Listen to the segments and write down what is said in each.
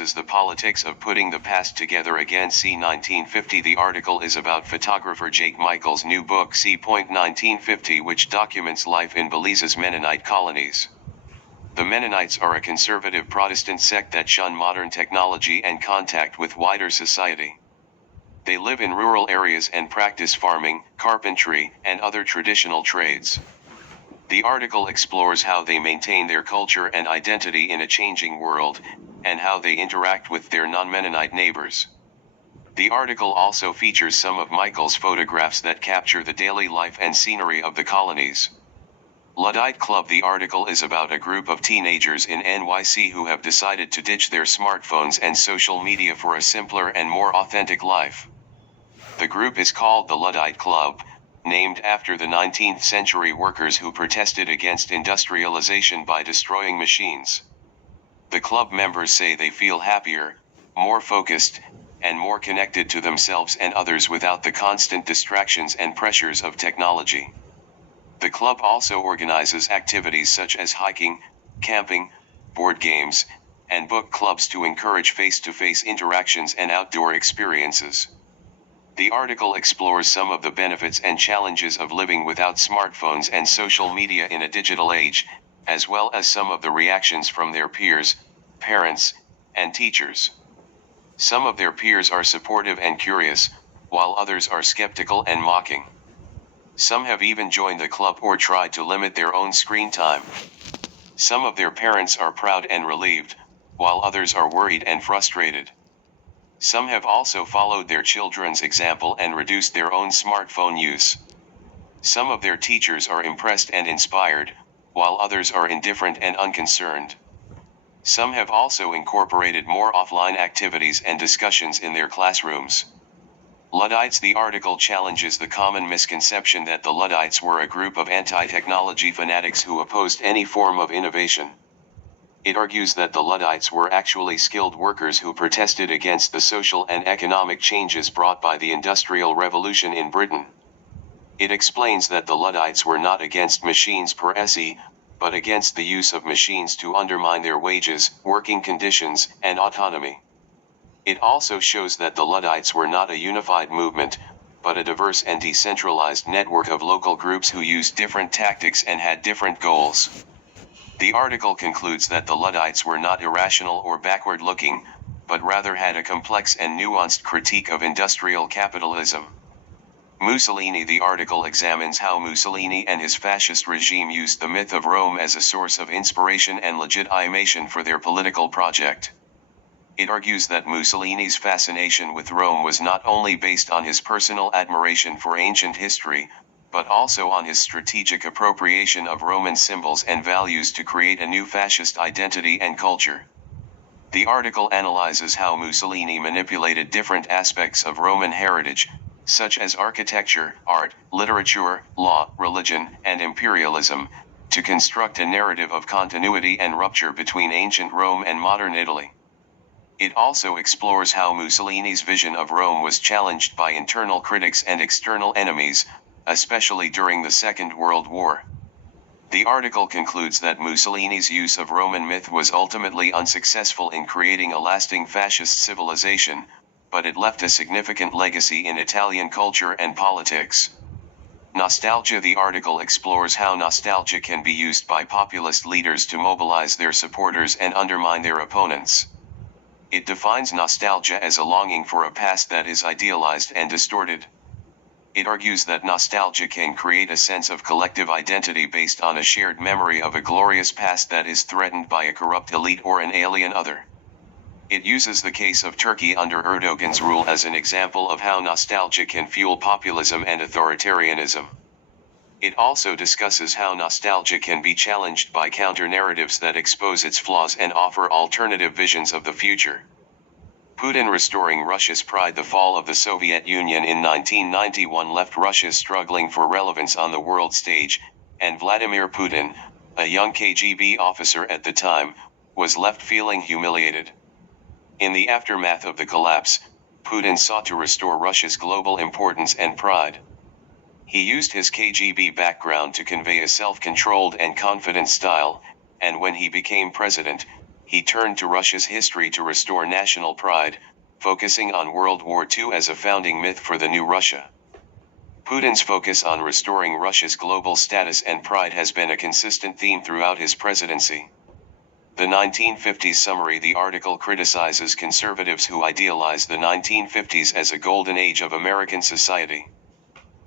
is the politics of putting the past together again. C. 1950. The article is about photographer Jake Michael's new book C. 1950, which documents life in Belize's Mennonite colonies. The Mennonites are a conservative Protestant sect that shun modern technology and contact with wider society. They live in rural areas and practice farming, carpentry, and other traditional trades. The article explores how they maintain their culture and identity in a changing world, and how they interact with their non-Mennonite neighbors. The article also features some of Michael's photographs that capture the daily life and scenery of the colonies. Luditte Club. The article is about a group of teenagers in NYC who have decided to ditch their smartphones and social media for a simpler and more authentic life. The group is called the Luditte Club, named after the 19th century workers who protested against industrialization by destroying machines. The club members say they feel happier, more focused, and more connected to themselves and others without the constant distractions and pressures of technology. The club also organizes activities such as hiking, camping, board games, and book clubs to encourage face-to-face interactions and outdoor experiences. The article explores some of the benefits and challenges of living without smartphones and social media in a digital age, as well as some of the reactions from their peers, parents, and teachers. Some of their peers are supportive and curious, while others are skeptical and mocking. Some have even joined the club or tried to limit their own screen time. Some of their parents are proud and relieved, while others are worried and frustrated. Some have also followed their children's example and reduced their own smartphone use. Some of their teachers are impressed and inspired, while others are indifferent and unconcerned. Some have also incorporated more offline activities and discussions in their classrooms. Luddites. The article challenges the common misconception that the Luddites were a group of anti-technology fanatics who opposed any form of innovation. It argues that the Luddites were actually skilled workers who protested against the social and economic changes brought by the Industrial Revolution in Britain. It explains that the Luddites were not against machines per se, but against the use of machines to undermine their wages, working conditions, and autonomy. It also shows that the Luddites were not a unified movement, but a diverse and decentralized network of local groups who used different tactics and had different goals. The article concludes that the Luddites were not irrational or backward-looking, but rather had a complex and nuanced critique of industrial capitalism. Mussolini. The article examines how Mussolini and his fascist regime used the myth of Rome as a source of inspiration and legitimation for their political project. It argues that Mussolini's fascination with Rome was not only based on his personal admiration for ancient history, but also on his strategic appropriation of Roman symbols and values to create a new fascist identity and culture. The article analyzes how Mussolini manipulated different aspects of Roman heritage, such as architecture, art, literature, law, religion, and imperialism, to construct a narrative of continuity and rupture between ancient Rome and modern Italy. It also explores how Mussolini's vision of Rome was challenged by internal critics and external enemies, especially during the Second World War. The article concludes that Mussolini's use of Roman myth was ultimately unsuccessful in creating a lasting fascist civilization, but it left a significant legacy in Italian culture and politics. Nostalgia. The article explores how nostalgia can be used by populist leaders to mobilize their supporters and undermine their opponents. It defines nostalgia as a longing for a past that is idealized and distorted. It argues that nostalgia can create a sense of collective identity based on a shared memory of a glorious past that is threatened by a corrupt elite or an alien other. It uses the case of Turkey under Erdogan's rule as an example of how nostalgia can fuel populism and authoritarianism. It also discusses how nostalgia can be challenged by counter-narratives that expose its flaws and offer alternative visions of the future. Putin. Restoring Russia's pride. The fall of the Soviet Union in 1991 left Russia struggling for relevance on the world stage, and Vladimir Putin, a young KGB officer at the time, was left feeling humiliated. In the aftermath of the collapse, Putin sought to restore Russia's global importance and pride. He used his KGB background to convey a self-controlled and confident style, and when he became president, he turned to Russia's history to restore national pride, focusing on World War II as a founding myth for the new Russia. Putin's focus on restoring Russia's global status and pride has been a consistent theme throughout his presidency. The 1950s summary. The article criticizes conservatives who idealize the 1950s as a golden age of American society.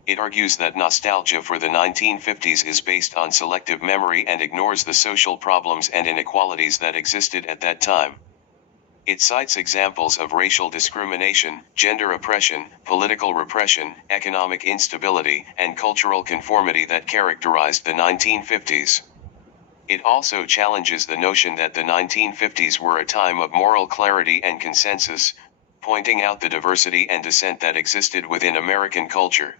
It argues that nostalgia for the 1950s is based on selective memory and ignores the social problems and inequalities that existed at that time. It cites examples of racial discrimination, gender oppression, political repression, economic instability, and cultural conformity that characterized the 1950s. It also challenges the notion that the 1950s were a time of moral clarity and consensus, pointing out the diversity and dissent that existed within American culture.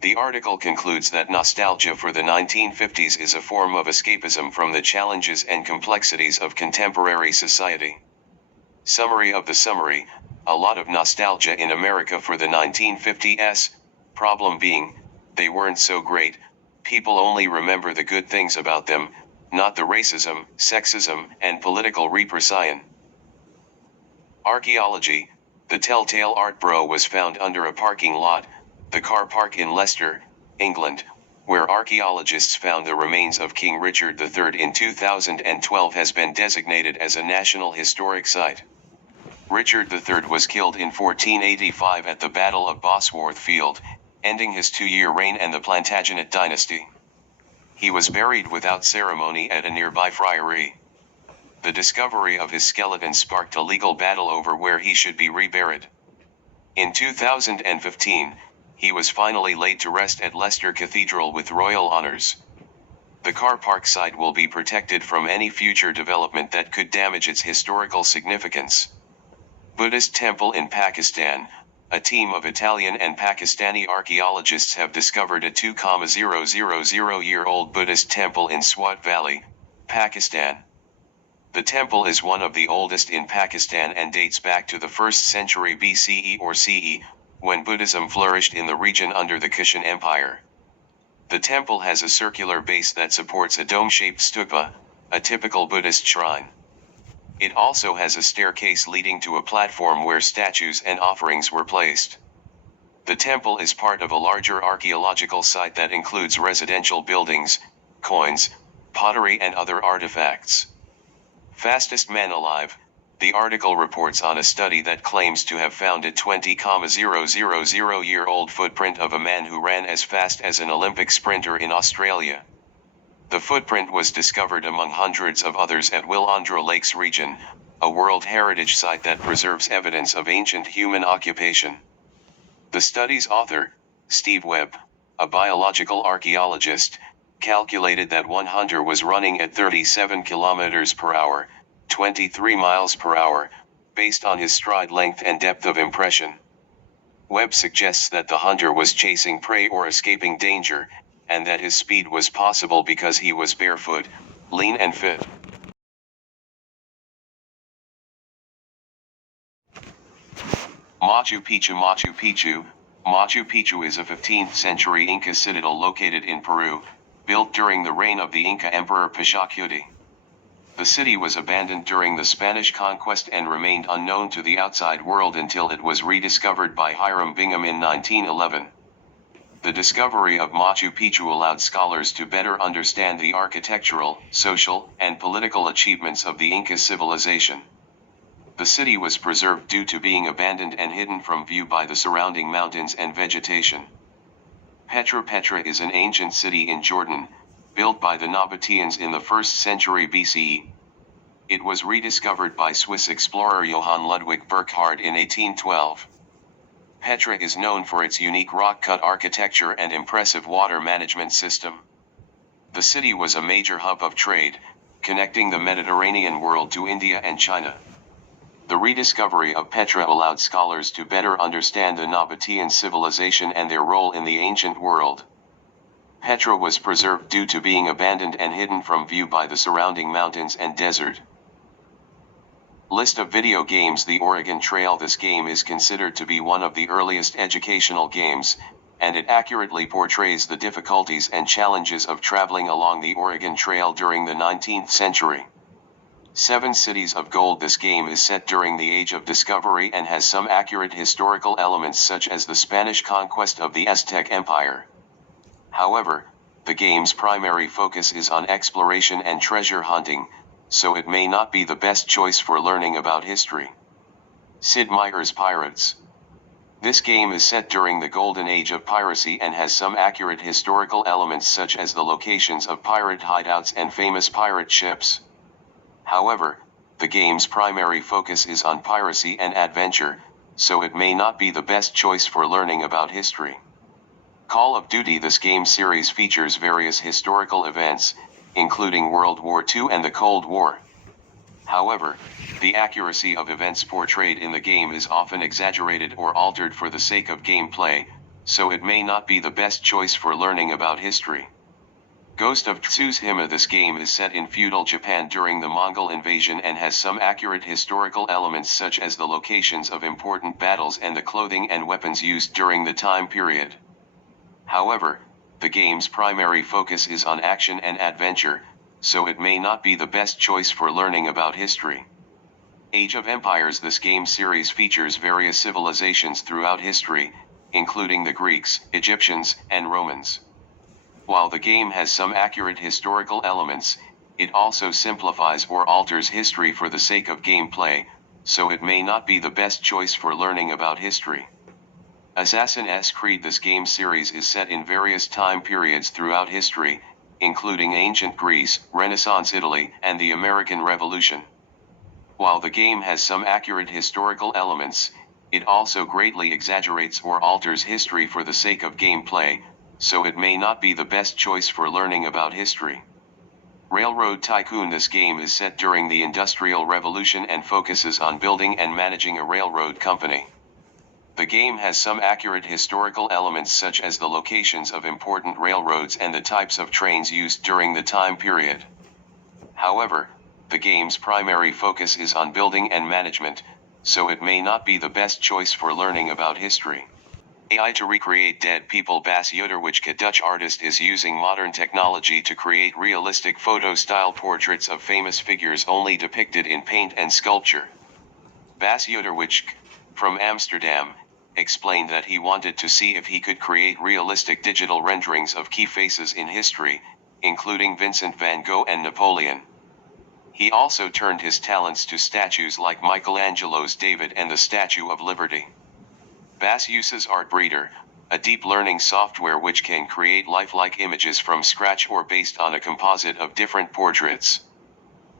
The article concludes that nostalgia for the 1950s is a form of escapism from the challenges and complexities of contemporary society. Summary of the summary: a lot of nostalgia in America for the 1950s, problem being, they weren't so great, people only remember the good things about them, not the racism, sexism, and political repression. Archaeology: the telltale art bro was found under a parking lot, the car park in Leicester, England, where archaeologists found the remains of King Richard III in 2012 has been designated as a National Historic Site. Richard III was killed in 1485 at the Battle of Bosworth Field, ending his 2-year reign and the Plantagenet dynasty. He was buried without ceremony at a nearby friary. The discovery of his skeleton sparked a legal battle over where he should be reburied. In 2015, he was finally laid to rest at Leicester Cathedral with royal honors. The car park site will be protected from any future development that could damage its historical significance. Buddhist temple in Pakistan: a team of Italian and Pakistani archaeologists have discovered a 2,000-year-old Buddhist temple in Swat Valley, Pakistan. The temple is one of the oldest in Pakistan and dates back to the 1st century BCE or CE, when Buddhism flourished in the region under the Kushan Empire. The temple has a circular base that supports a dome-shaped stupa, a typical Buddhist shrine. It also has a staircase leading to a platform where statues and offerings were placed. The temple is part of a larger archaeological site that includes residential buildings, coins, pottery and other artifacts. Fastest man alive: the article reports on a study that claims to have found a 20,000-year-old footprint of a man who ran as fast as an Olympic sprinter in Australia. The footprint was discovered among hundreds of others at Willandra Lakes region, a World Heritage Site that preserves evidence of ancient human occupation. The study's author, Steve Webb, a biological archaeologist, calculated that one hunter was running at 37 kilometers per hour, 23 miles per hour, based on his stride length and depth of impression. Webb suggests that the hunter was chasing prey or escaping danger, and that his speed was possible because he was barefoot, lean and fit. Machu Picchu. Machu Picchu is a 15th century Inca citadel located in Peru, built during the reign of the Inca Emperor Picchu. The city was abandoned during the Spanish conquest and remained unknown to the outside world until it was rediscovered by Hiram Bingham in 1911. The discovery of Machu Picchu allowed scholars to better understand the architectural, social, and political achievements of the Inca civilization. The city was preserved due to being abandoned and hidden from view by the surrounding mountains and vegetation. Petra is an ancient city in Jordan, built by the Nabateans in the 1st century BCE. It was rediscovered by Swiss explorer Johann Ludwig Burckhardt in 1812. Petra is known for its unique rock-cut architecture and impressive water management system. The city was a major hub of trade, connecting the Mediterranean world to India and China. The rediscovery of Petra allowed scholars to better understand the Nabatean civilization and their role in the ancient world. Petra was preserved due to being abandoned and hidden from view by the surrounding mountains and desert. List of video games. The Oregon Trail. This game is considered to be one of the earliest educational games, and it accurately portrays the difficulties and challenges of traveling along the Oregon Trail during the 19th century. Seven Cities of Gold. This game is set during the Age of Discovery and has some accurate historical elements such as the Spanish conquest of the Aztec Empire. However, the game's primary focus is on exploration and treasure hunting, so it may not be the best choice for learning about history. Sid Meier's Pirates. This game is set during the golden age of piracy and has some accurate historical elements such as the locations of pirate hideouts and famous pirate ships. However, the game's primary focus is on piracy and adventure, so it may not be the best choice for learning about history. Call of Duty. This game series features various historical events, including World War II and the Cold War. However, the accuracy of events portrayed in the game is often exaggerated or altered for the sake of gameplay, so it may not be the best choice for learning about history. Ghost of Tsushima. This game is set in feudal Japan during the Mongol invasion and has some accurate historical elements such as the locations of important battles and the clothing and weapons used during the time period. However, the game's primary focus is on action and adventure, so it may not be the best choice for learning about history. Age of Empires. This game series features various civilizations throughout history, including the Greeks, Egyptians, and Romans. While the game has some accurate historical elements, it also simplifies or alters history for the sake of gameplay, so it may not be the best choice for learning about history. Assassin's Creed. This game series is set in various time periods throughout history, including ancient Greece, Renaissance Italy, and the American Revolution. While the game has some accurate historical elements, it also greatly exaggerates or alters history for the sake of gameplay, so it may not be the best choice for learning about history. Railroad Tycoon. This game is set during the Industrial Revolution and focuses on building and managing a railroad company. The game has some accurate historical elements such as the locations of important railroads and the types of trains used during the time period. However, the game's primary focus is on building and management, so it may not be the best choice for learning about history. AI to recreate dead people. Bas Yoderwijk, Dutch artist, is using modern technology to create realistic photo-style portraits of famous figures only depicted in paint and sculpture. Bas Yoderwijk, from Amsterdam, explained that he wanted to see if he could create realistic digital renderings of key faces in history, including Vincent van Gogh and Napoleon. He also turned his talents to statues like Michelangelo's David and the Statue of Liberty. Bas uses Artbreeder, a deep learning software which can create lifelike images from scratch or based on a composite of different portraits.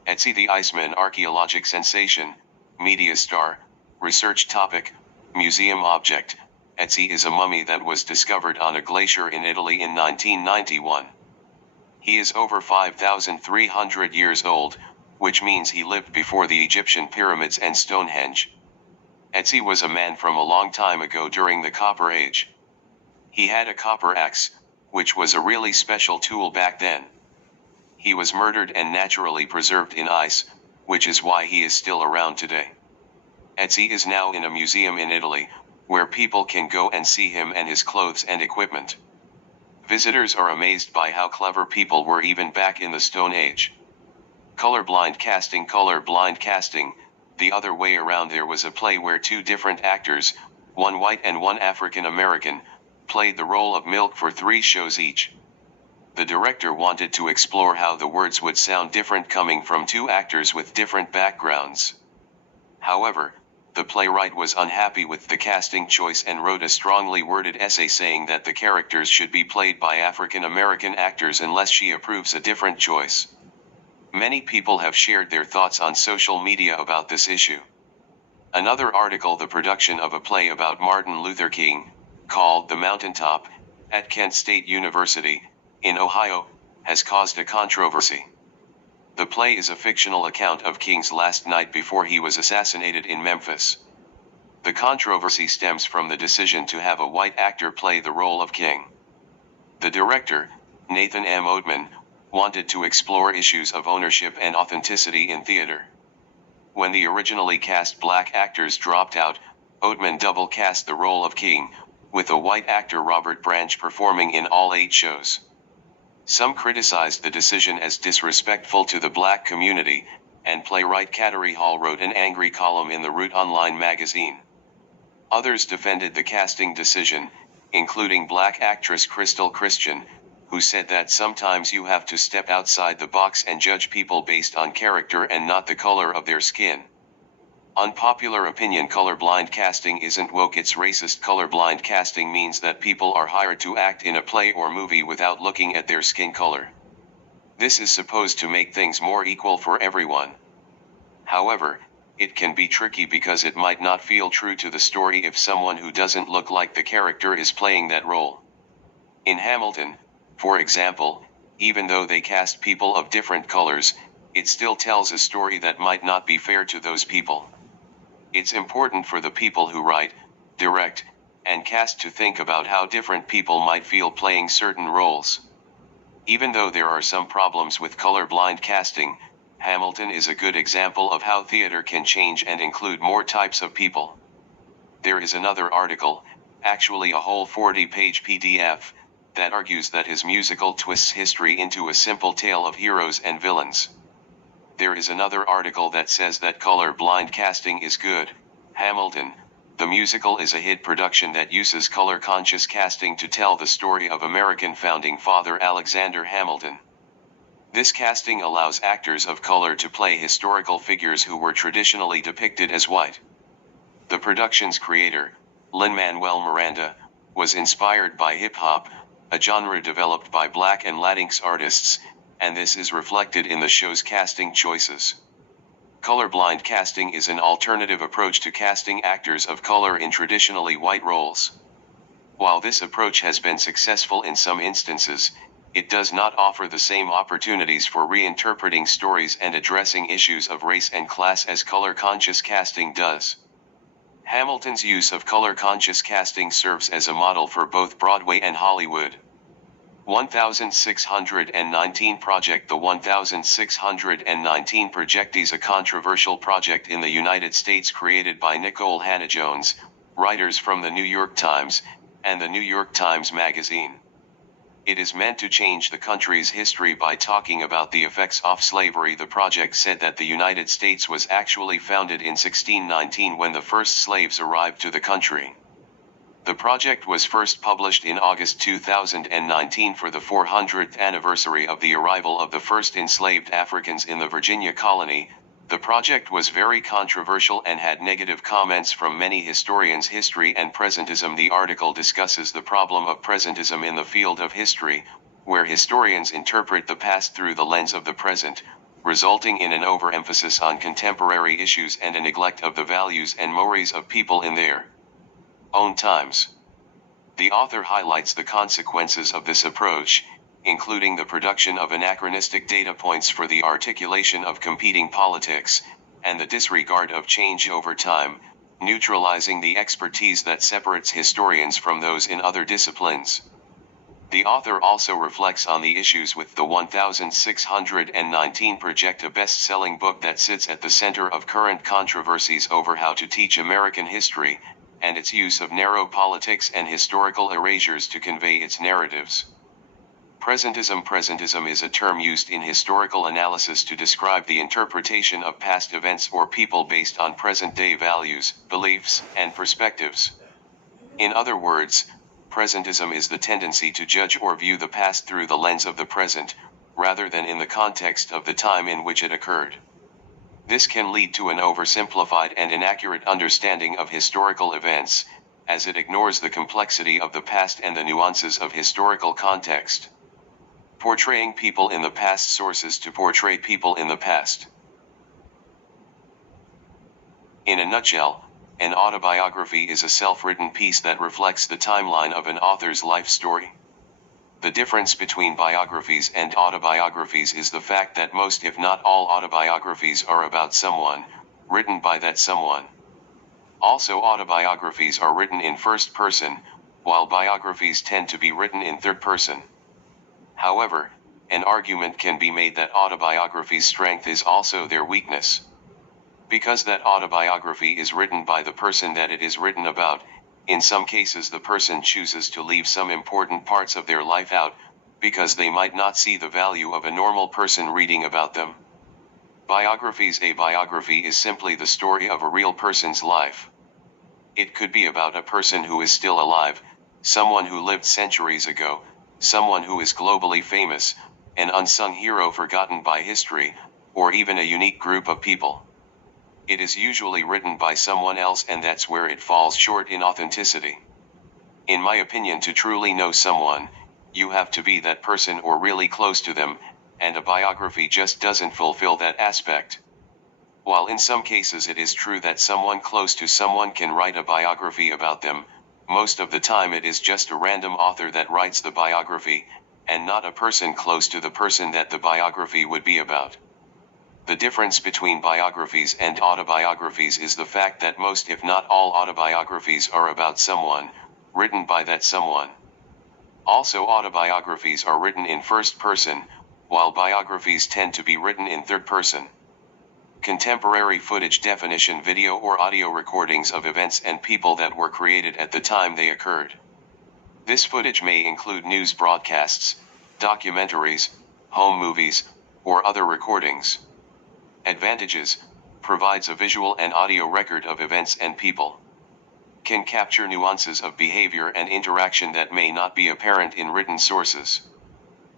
a.The, the Iceman archaeologic sensation, media star, research topic, museum object. a.The is a mummy that was discovered on a glacier in Italy in 1991. He is over 5,300 years old, which means he lived before the Egyptian pyramids and Stonehenge. a.The was a man from a long time ago during the Copper Age. He had a copper axe, which was a really special tool back then. He was murdered and naturally preserved in ice, which is why he is still around today. a.The is now in a museum in Italy, where people can go and see him and his clothes and equipment. Visitors are amazed by how clever people were even back in the Stone Age. Colorblind casting. Colorblind casting, the other way around. There was a play where two different actors, one white and one African American, played the role of Milk for 3 shows each. The director wanted to explore how the words would sound different coming from 2 actors with different backgrounds. However, the playwright was unhappy with the casting choice and wrote a strongly worded essay saying that the characters should be played by African American actors unless she approves a different choice. Many people have shared their thoughts on social media about this issue. Another article, the production of a play about Martin Luther King, called The Mountaintop, at Kent State University, in Ohio, has caused a controversy. The play is a fictional account of King's last night before he was assassinated in Memphis. The controversy stems from the decision to have a white actor play the role of King. The director, Nathan M. Oatman, wanted to explore issues of ownership and authenticity in theater. When the originally cast black actors dropped out, Oatman double cast the role of King, with a white actor Robert Branch performing in all 8 shows. Some criticized the decision as disrespectful to the black community, and playwright Kateri Hall wrote an angry column in the Root Online magazine. Others defended the casting decision, including black actress Crystal Christian, who said that sometimes you have to step outside the box and judge people based on character and not the color of their skin. Unpopular opinion: colorblind casting isn't woke, it's racist. Colorblind casting means that people are hired to act in a play or movie without looking at their skin color. This is supposed to make things more equal for everyone. However, it can be tricky because it might not feel true to the story if someone who doesn't look like the character is playing that role. In Hamilton, for example, even though they cast people of different colors, it still tells a story that might not be fair to those people. It's important for the people who write, direct, and cast to think about how different people might feel playing certain roles. Even though there are some problems with colorblind casting, Hamilton is a good example of how theater can change and include more types of people. There is another article, actually a whole 40-page PDF, that argues that his musical twists history into a simple tale of heroes and villains. There is another article that says that color-blind casting is good. Hamilton, the musical, is a hit production that uses color-conscious casting to tell the story of American founding father Alexander Hamilton. This casting allows actors of color to play historical figures who were traditionally depicted as white. The production's creator, Lin-Manuel Miranda, was inspired by hip-hop, a genre developed by Black and Latinx artists, and this is reflected in the show's casting choices. Colorblind casting is an alternative approach to casting actors of color in traditionally white roles. While this approach has been successful in some instances, it does not offer the same opportunities for reinterpreting stories and addressing issues of race and class as color-conscious casting does. Hamilton's use of color-conscious casting serves as a model for both Broadway and Hollywood. 1619 Project. The 1619 Project is a controversial project in the United States created by Nicole Hannah-Jones, writers from the New York Times, and the New York Times Magazine. It is meant to change the country's history by talking about the effects of slavery. The project said that the United States was actually founded in 1619 when the first slaves arrived to the country. The project was first published in August 2019 for the 400th anniversary of the arrival of the first enslaved Africans in the Virginia colony. The project was very controversial and had negative comments from many historians. History and Presentism. The article discusses the problem of presentism in the field of history, where historians interpret the past through the lens of the present, resulting in an overemphasis on contemporary issues and a neglect of the values and mores of people in their own times. The author highlights the consequences of this approach, including the production of anachronistic data points for the articulation of competing politics, and the disregard of change over time, neutralizing the expertise that separates historians from those in other disciplines. The author also reflects on the issues with the 1619 Project, a best-selling book that sits at the center of current controversies over how to teach American history, and its use of narrow politics and historical erasures to convey its narratives. Presentism. Presentism is a term used in historical analysis to describe the interpretation of past events or people based on present-day values, beliefs, and perspectives. In other words, presentism is the tendency to judge or view the past through the lens of the present, rather than in the context of the time in which it occurred. This can lead to an oversimplified and inaccurate understanding of historical events, as it ignores the complexity of the past and the nuances of historical context. Portraying people in the past. Sources to portray people in the past. In a nutshell, an autobiography is a self-written piece that reflects the timeline of an author's life story. The difference between biographies and autobiographies is the fact that most, if not all, autobiographies are about someone, written by that someone. Also, autobiographies are written in first person, while biographies tend to be written in third person. However, an argument can be made that autobiography's strength is also their weakness. Because that autobiography is written by the person that it is written about, in some cases the person chooses to leave some important parts of their life out, because they might not see the value of a normal person reading about them. Biographies. A biography is simply the story of a real person's life. It could be about a person who is still alive, someone who lived centuries ago, someone who is globally famous, an unsung hero forgotten by history, or even a unique group of people. It is usually written by someone else, and that's where it falls short in authenticity. In my opinion, to truly know someone, you have to be that person or really close to them, and a biography just doesn't fulfill that aspect. While in some cases it is true that someone close to someone can write a biography about them, most of the time it is just a random author that writes the biography, and not a person close to the person that the biography would be about. The difference between biographies and autobiographies is the fact that most, if not all, autobiographies are about someone, written by that someone. Also, autobiographies are written in first person, while biographies tend to be written in third person. Contemporary footage. Definition: video or audio recordings of events and people that were created at the time they occurred. This footage may include news broadcasts, documentaries, home movies, or other recordings. Advantages: provides a visual and audio record of events and people. Can capture nuances of behavior and interaction that may not be apparent in written sources.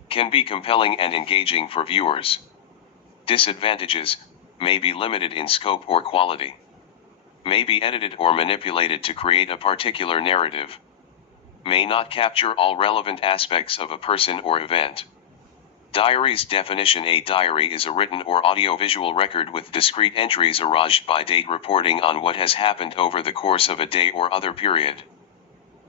Can be compelling and engaging for viewers. Disadvantages: may be limited in scope or quality. May be edited or manipulated to create a particular narrative. May not capture all relevant aspects of a person or event. Diaries. Definition: a diary is a written or audiovisual record with discrete entries arranged by date, reporting on what has happened over the course of a day or other period.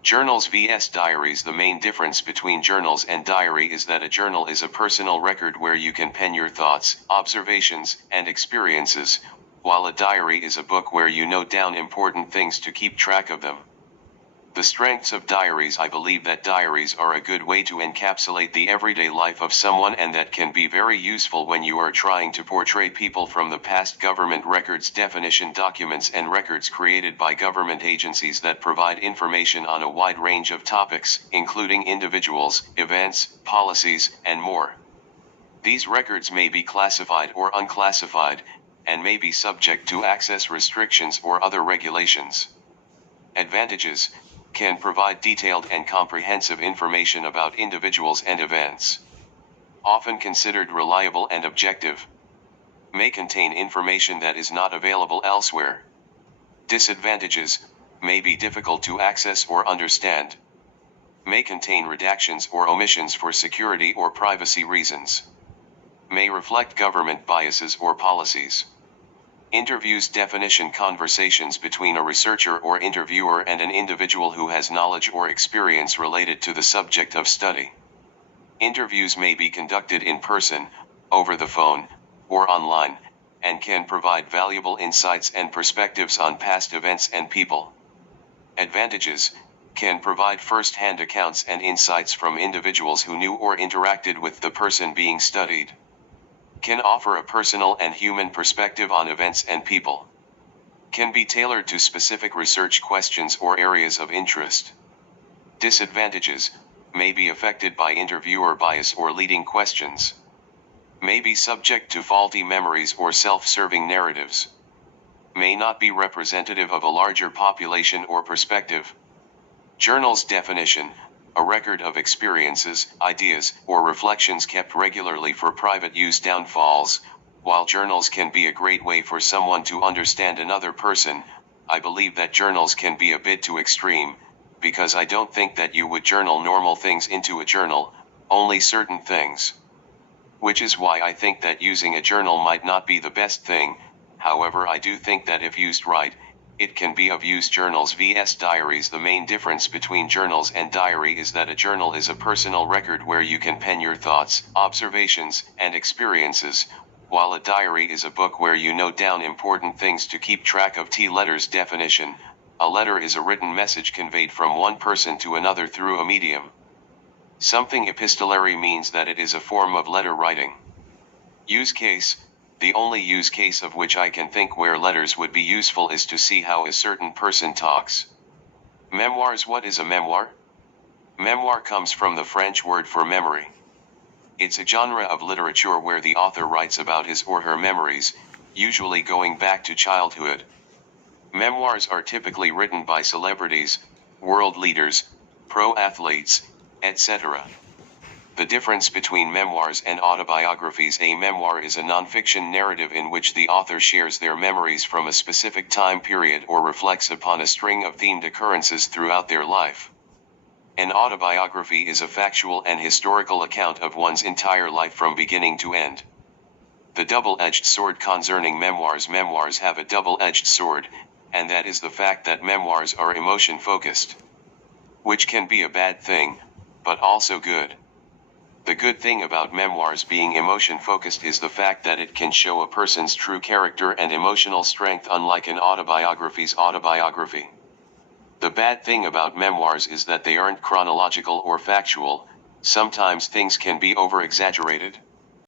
Journals vs. diaries. The main difference between journals and diary is that a journal is a personal record where you can pen your thoughts, observations, and experiences, while a diary is a book where you note down important things to keep track of them. The strengths of diaries: I believe that diaries are a good way to encapsulate the everyday life of someone, and that can be very useful when you are trying to portray people from the past. Government records. Definition: documents and records created by government agencies that provide information on a wide range of topics, including individuals, events, policies, and more. These records may be classified or unclassified, and may be subject to access restrictions or other regulations. Advantages: can provide detailed and comprehensive information about individuals and events. Often considered reliable and objective. May contain information that is not available elsewhere. Disadvantages: may be difficult to access or understand. May contain redactions or omissions for security or privacy reasons. May reflect government biases or policies. Interviews. Definition: conversations between a researcher or interviewer and an individual who has knowledge or experience related to the subject of study. Interviews may be conducted in person, over the phone, or online, and can provide valuable insights and perspectives on past events and people. Advantages: can provide first-hand accounts and insights from individuals who knew or interacted with the person being studied. Can offer a personal and human perspective on events and people. Can be tailored to specific research questions or areas of interest. Disadvantages: may be affected by interviewer bias or leading questions. May be subject to faulty memories or self-serving narratives. May not be representative of a larger population or perspective. Journals. Definition: a record of experiences, ideas, or reflections kept regularly for private use. Downfalls: while journals can be a great way for someone to understand another person, I believe that journals can be a bit too extreme, because I don't think that you would journal normal things into a journal, only certain things. Which is why I think that using a journal might not be the best thing. However, I do think that if used right, it can be of use. Journals vs. diaries. The main difference between journals and diary is that a journal is a personal record where you can pen your thoughts, observations, and experiences, while a diary is a book where you note down important things to keep track of. Letters. Definition: a letter is a written message conveyed from one person to another through a medium. Something epistolary means that it is a form of letter writing. Use case: the only use case of which I can think where letters would be useful is to see how a certain person talks. Memoirs. What is a memoir? Memoir comes from the French word for memory. It's a genre of literature where the author writes about his or her memories, usually going back to childhood. Memoirs are typically written by celebrities, world leaders, pro athletes, etc. The difference between memoirs and autobiographies: a memoir is a nonfiction narrative in which the author shares their memories from a specific time period or reflects upon a string of themed occurrences throughout their life. An autobiography is a factual and historical account of one's entire life from beginning to end. The double-edged sword concerning memoirs: memoirs have a double-edged sword, and that is the fact that memoirs are emotion-focused. Which can be a bad thing, but also good. The good thing about memoirs being emotion-focused is the fact that it can show a person's true character and emotional strength, unlike an autobiography's autobiography. The bad thing about memoirs is that they aren't chronological or factual. Sometimes things can be over-exaggerated.